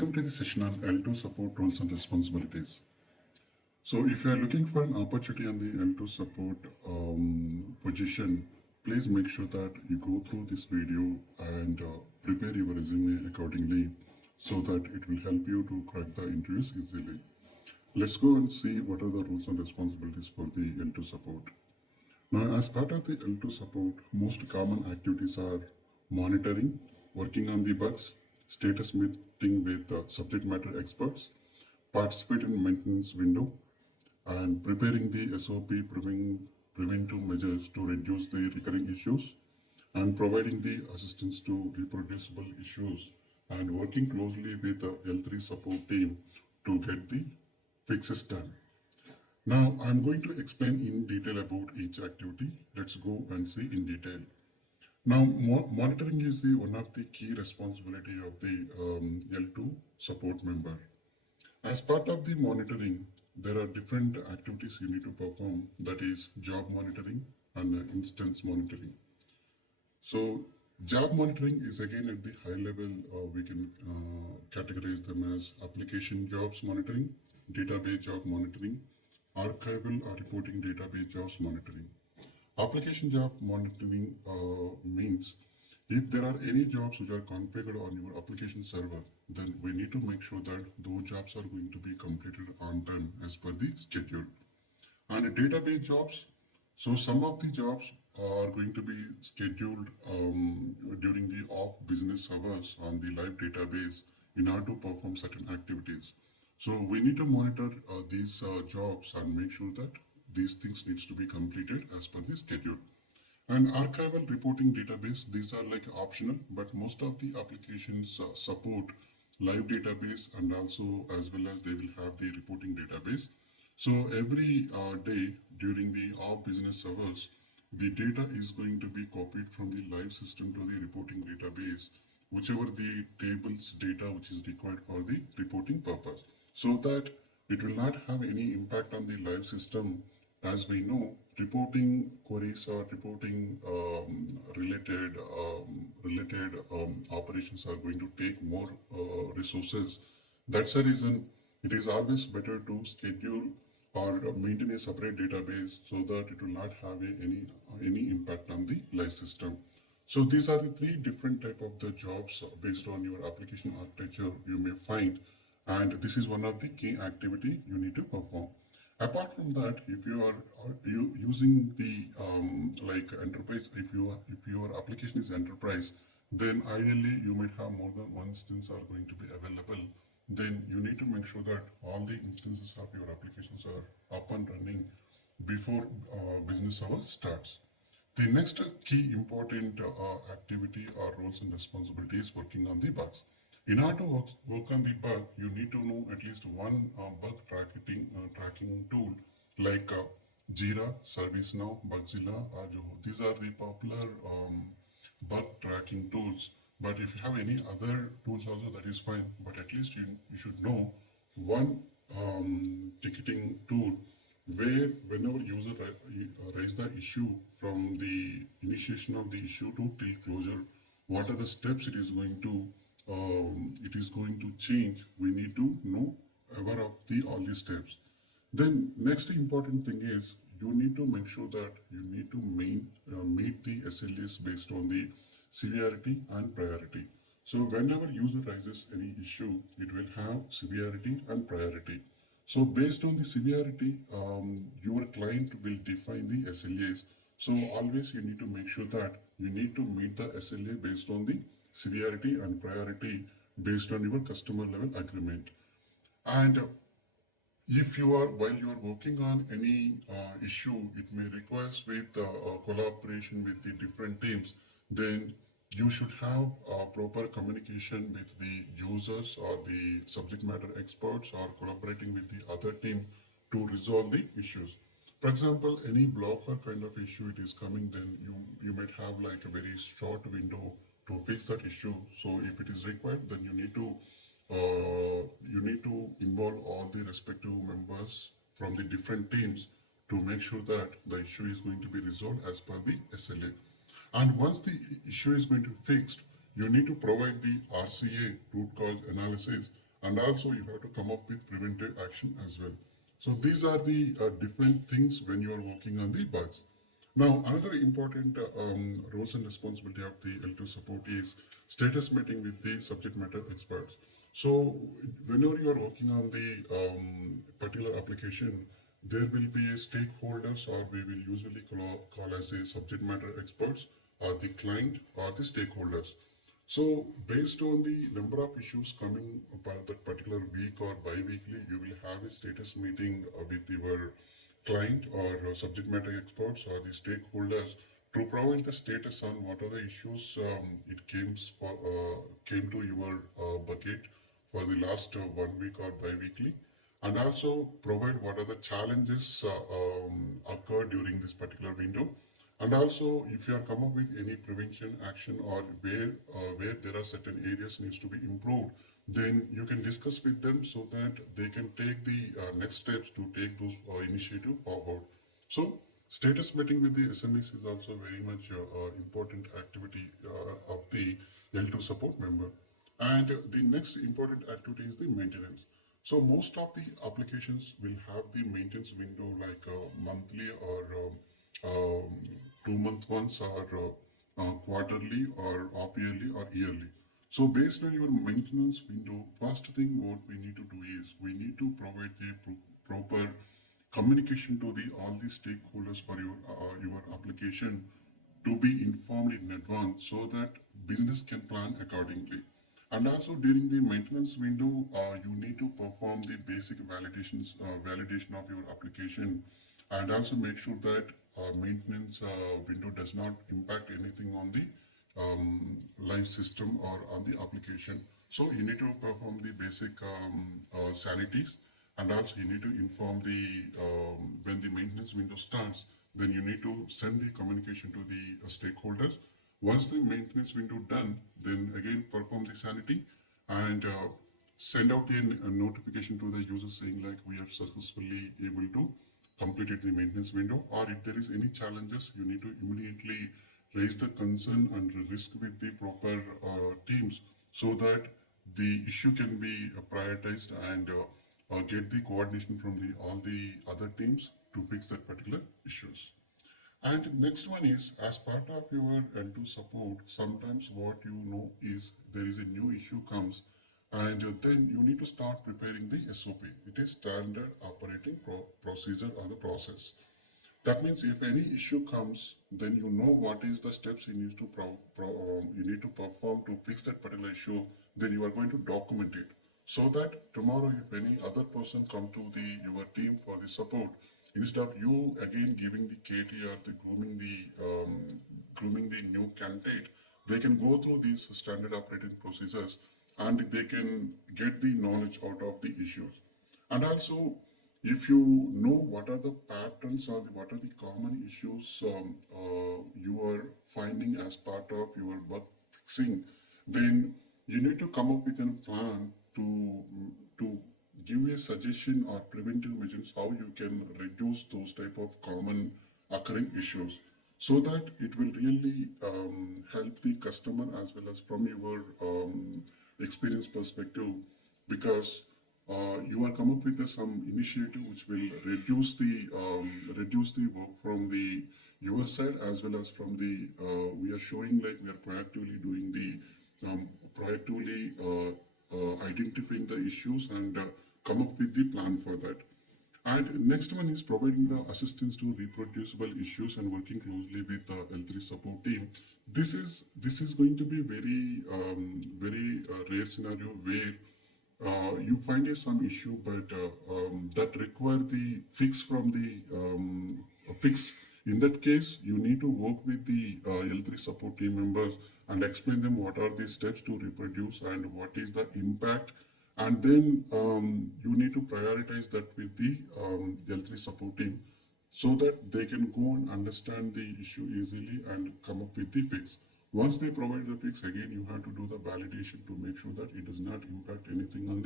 Welcome to the session on L2 support roles and responsibilities. So if you are looking for an opportunity on the L2 support position, please make sure that you go through this video and prepare your resume accordingly so that it will help you to crack the interviews easily. Let's go and see what are the roles and responsibilities for the L2 support. Now, as part of the L2 support, most common activities are monitoring, working on the bugs, status meeting with subject matter experts, participate in maintenance window, and preparing the SOP preventive measures to reduce the recurring issues, and providing the assistance to reproducible issues, and working closely with the L3 support team to get the fixes done. Now, I'm going to explain in detail about each activity. Let's go and see in detail. Now, monitoring is one of the key responsibility of the L2 support member. As part of the monitoring, there are different activities you need to perform, that is job monitoring and instance monitoring. So, job monitoring is again at the high level, we can categorize them as application jobs monitoring, database job monitoring, archival or reporting database jobs monitoring. Application job monitoring means if there are any jobs which are configured on your application server, then we need to make sure that those jobs are going to be completed on time as per the schedule. And database jobs, so some of the jobs are going to be scheduled during the off business hours on the live database in order to perform certain activities. So we need to monitor these jobs and make sure that these things needs to be completed as per the schedule. And archival reporting database, these are like optional, but most of the applications support live database and also as well as they will have the reporting database. So every day during the off business hours, the data is going to be copied from the live system to the reporting database, whichever the tables data which is required for the reporting purpose, so that it will not have any impact on the live system. As we know, reporting queries or reporting related operations are going to take more resources. That's the reason it is always better to schedule or maintain a separate database so that it will not have any impact on the live system. So these are the three different type of the jobs based on your application architecture you may find, and this is one of the key activity you need to perform. Apart from that, if you are using the like enterprise, if your application is enterprise, then ideally you might have more than one instance are going to be available. Then you need to make sure that all the instances of your applications are up and running before business hours starts. The next key important activity or roles and responsibilities working on the bugs. In order to work on the bug, you need to know at least one bug tracking tool like Jira, ServiceNow, Bugzilla, or Zoho. These are the popular bug tracking tools. But if you have any other tools also, that is fine. But at least you should know one ticketing tool where whenever user raise the issue from the initiation of the issue to till closure, what are the steps it is going to change. We need to know aware of all these steps. Then next important thing is you need to make sure that you need to meet the SLAs based on the severity and priority. So whenever user raises any issue, it will have severity and priority. So based on the severity, your client will define the SLAs. So always you need to make sure that you need to meet the SLA based on the severity and priority based on your customer level agreement. And if you are, while you are working on any issue, it may require with collaboration with the different teams, then you should have proper communication with the users or the subject matter experts or collaborating with the other team to resolve the issues. For example, any blocker kind of issue it is coming, then you might have like a very short window to fix that issue. So if it is required, then you need to involve all the respective members from the different teams to make sure that the issue is going to be resolved as per the SLA. And once the issue is going to be fixed, you need to provide the RCA, root cause analysis, and also you have to come up with preventive action as well. So these are the different things when you are working on the bugs. Now, another important roles and responsibility of the L2 support is status meeting with the subject matter experts. So, whenever you are working on the particular application, there will be a stakeholders, or we will usually call as a subject matter experts, or the client, or the stakeholders. So, based on the number of issues coming about that particular week or bi-weekly, you will have a status meeting with your client or subject matter experts or the stakeholders to provide the status on what are the issues came to your bucket for the last 1 week or bi-weekly, and also provide what are the challenges occurred during this particular window, and also if you are come up with any prevention action or where there are certain areas needs to be improved, then you can discuss with them so that they can take the next steps to take those initiative forward. So status meeting with the SMEs is also very much important activity of the L2 support member. And the next important activity is the maintenance. So most of the applications will have the maintenance window like monthly or 2 month once, or quarterly, or half yearly, or yearly. So based on your maintenance window, first thing what we need to do is we need to provide a proper communication to the all the stakeholders for your application to be informed in advance so that business can plan accordingly. And also during the maintenance window, you need to perform the basic validation of your application, and also make sure that maintenance window does not impact anything on the live system or on the application. So you need to perform the basic sanities, and also you need to inform the when the maintenance window starts, then you need to send the communication to the stakeholders. Once the maintenance window done, then again perform the sanity, and send out a notification to the user saying like we are successfully able to completed the maintenance window, or if there is any challenges, you need to immediately raise the concern and risk with the proper teams so that the issue can be prioritized, and get the coordination from the all the other teams to fix that particular issues. And next one is, as part of your L2 support, sometimes what you know is there is a new issue comes, and then you need to start preparing the SOP. It is standard operating procedure or the process. That means if any issue comes, then you know what is the steps you need to you need to perform to fix that particular issue. Then you are going to document it so that tomorrow, if any other person come to the your team for the support, instead of you again giving the KT or the grooming the new candidate, they can go through these standard operating procedures and they can get the knowledge out of the issues. And also, if you know what are the patterns or what are the common issues you are finding as part of your bug fixing, then you need to come up with a plan to give a suggestion or preventive measures how you can reduce those type of common occurring issues, so that it will really help the customer as well as from your experience perspective, because you are come up with some initiative which will reduce the work from the your side as well as from the we are showing like we are proactively doing the proactively identifying the issues and come up with the plan for that. And next one is providing the assistance to reproducible issues and working closely with the L3 support team. This is going to be very rare scenario where you find some issue, but that require the fix from the fix. In that case, you need to work with the L3 support team members and explain them what are the steps to reproduce and what is the impact, and then you need to prioritize that with the L3 support team so that they can go and understand the issue easily and come up with the fix. Once they provide the fix, again you have to do the validation to make sure that it does not impact anything on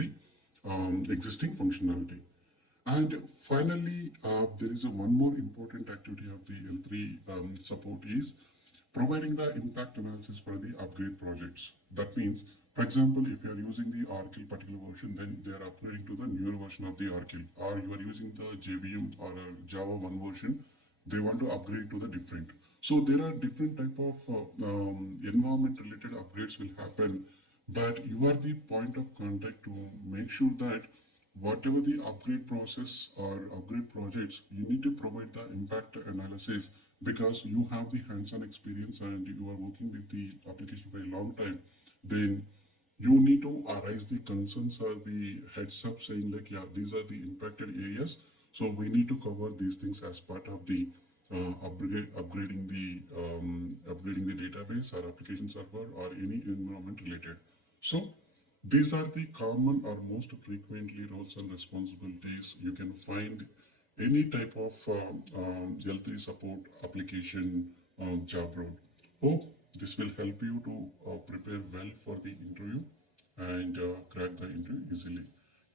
the existing functionality. And finally, there is one more important activity of the L3 support is providing the impact analysis for the upgrade projects. That means For example, if you are using the Oracle particular version, then they are upgrading to the newer version of the Oracle. Or you are using the JVM or Java 1 version, they want to upgrade to the different. So there are different type of environment related upgrades will happen, but you are the point of contact to make sure that whatever the upgrade process or upgrade projects, you need to provide the impact analysis because you have the hands-on experience and you are working with the application for a long time. Then you need to arise the concerns or the heads up saying like, yeah, these are the impacted areas. So we need to cover these things as part of the upgrading the database or application server or any environment related. So these are the common or most frequently roles and responsibilities you can find any type of L3 support application job role. Hope this will help you to prepare well for the interview and crack the interview easily.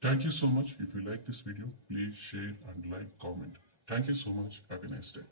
Thank you so much. If you like this video, please share and like, comment. Thank you so much. Have a nice day.